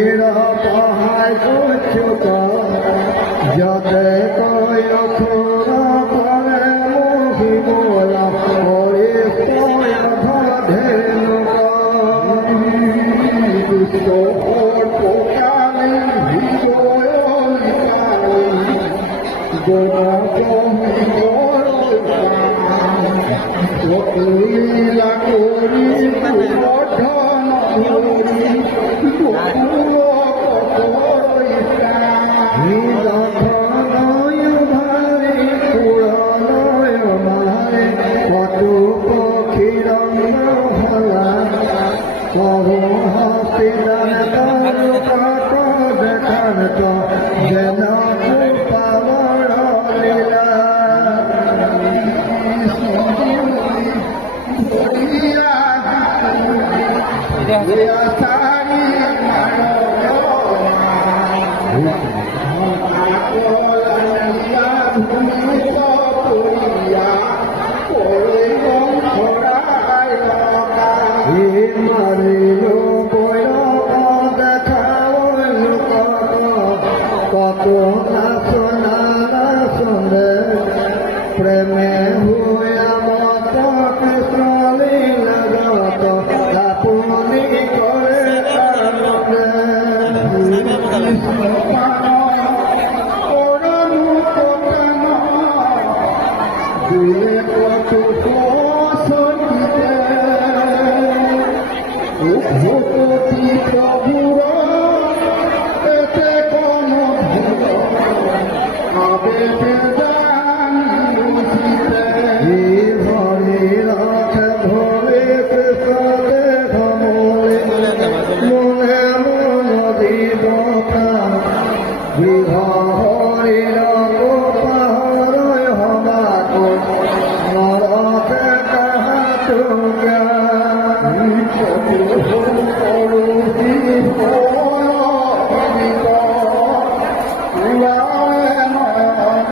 নিরা পাহায় করছুত যাতে কয় অথরা করে মোহি মোলা হরে কয় ধেন দুঃখর পোকালি বিজয়লি কালি গোনা কমি লীলা করি বর্ধন করি প্রেমে হুয়া মত কৃষ্ণলি লাগত লাপুনি করে প্রভুর এতে কোন আবেদন